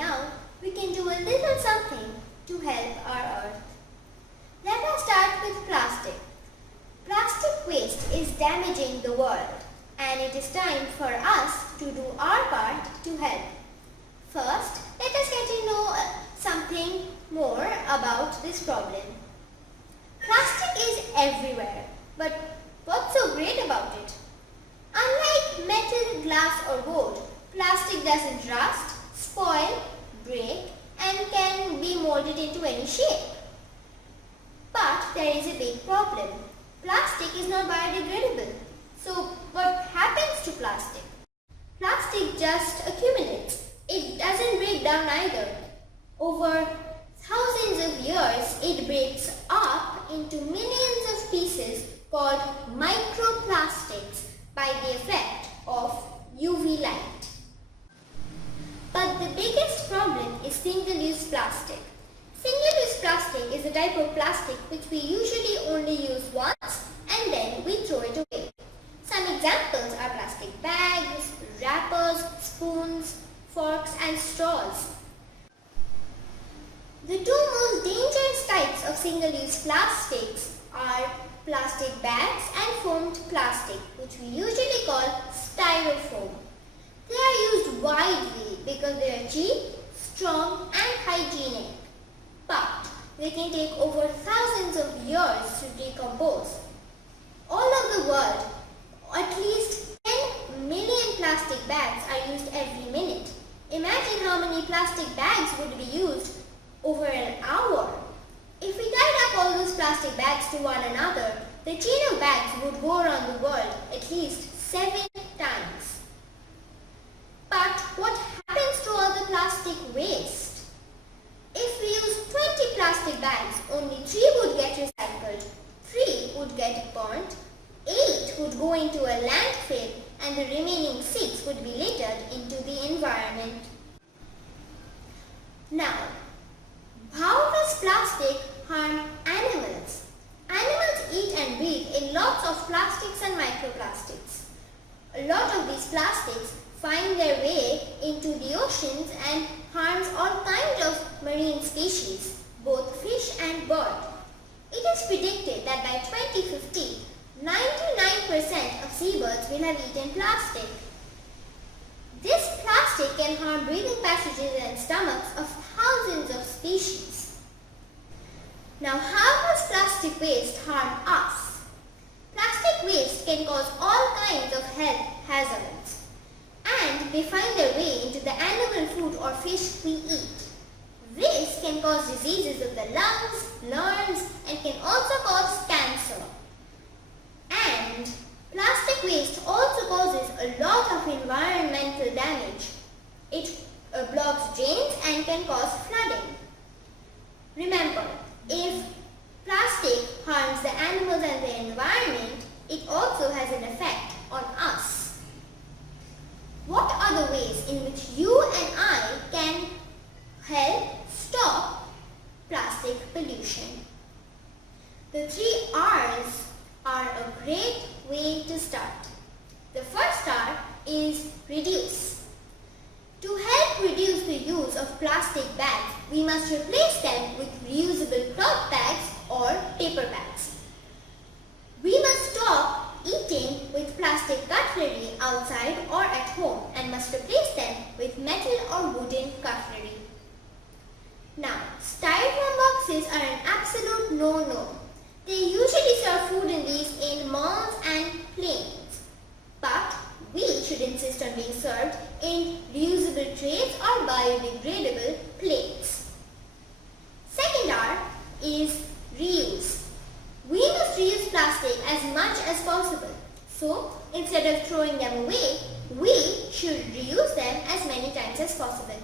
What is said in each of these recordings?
now we can do a little something to help our earth. Let us start with plastic. Plastic waste is damaging the world, and it is time for us to do our part to help. First, let us get to know something more about this problem. Plastic is everywhere, but what's so great about it? Unlike metal, glass or wood, plastic doesn't rust, spoil, break and can be molded into any shape. But there is a big problem. Plastic is not biodegradable. So what happens to plastic? Plastic just accumulates. It doesn't break down either. Over thousands of years, it breaks up into millions of pieces called microplastics by the effect of UV light. But the biggest problem is single-use plastic. Single-use plastic is a type of plastic which we usually only use once and then we throw it away. Some examples are plastic bags, wrappers, spoons, forks and straws. The two most dangerous types of single-use plastics are plastic bags and foamed plastic, which we usually call styrofoam. They are used widely because they are cheap, strong and hygienic. But they can take over thousands of years to decompose. All over the world, at least 10 million plastic bags are used every minute. Imagine how many plastic bags would be used over an hour. If we tied up all those plastic bags to one another, the chain of bags would go around the world at least 7 times. But what happens to all the plastic waste? If we use 20 plastic bags, only 3 would get recycled, 3 would get burnt, 8 would go into a landfill, and the remaining 6 would be littered into the environment. Now, how does plastic harm animals? Animals eat and breathe in lots of plastics and microplastics. A lot of these plastics find their way into the oceans and harms all kinds of marine species, both fish and bird. It is predicted that by 2050, 99% of seabirds will have eaten plastic. This plastic can harm breathing passages and stomachs of thousands of species. Now, how does plastic waste harm us? Plastic waste can cause all kinds of health hazards, and they find their way into the animal food or fish we eat. This can cause diseases of the lungs, nerves, and can also cause cancer. And plastic waste also causes a lot of environmental damage. It blocks drains and can cause flooding. Remember, if plastic harms the animals and the environment, it also has an effect on us. What are the ways in which you and I can help stop plastic pollution? The 3 R's are a great way to start. The first R is reduce. To help reduce the use of plastic bags, we must replace them with reusable cloth bags or paper bags. We must stop eating with plastic cutlery outside or at home and must replace them with metal or wooden cutlery. Now, styrofoam boxes are an absolute no-no. They usually serve food in these in malls and planes. But we should insist on being served in reusable trays or biodegradable plates. Second R is reuse. We must reuse plastic as much as possible. So, instead of throwing them away, we should reuse them as many times as possible.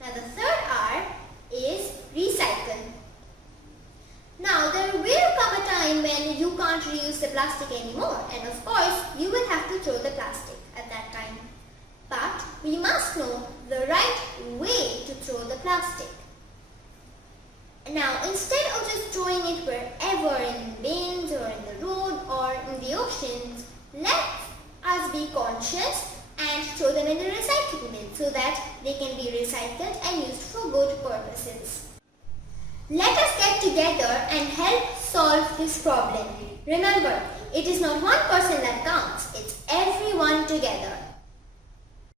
Now, the third R is recycle. Now, there will come a time when you can't reuse the plastic anymore, and of course, you will have to throw the plastic at that time. But we must know the right way to throw the plastic. Now, instead of just throwing it wherever, in bins or in the road or in the oceans, let us be conscious and throw them in the recycling bin so that they can be recycled and used for good purposes. Let us get together and help solve this problem. Remember, it is not one person that counts, it's everyone together.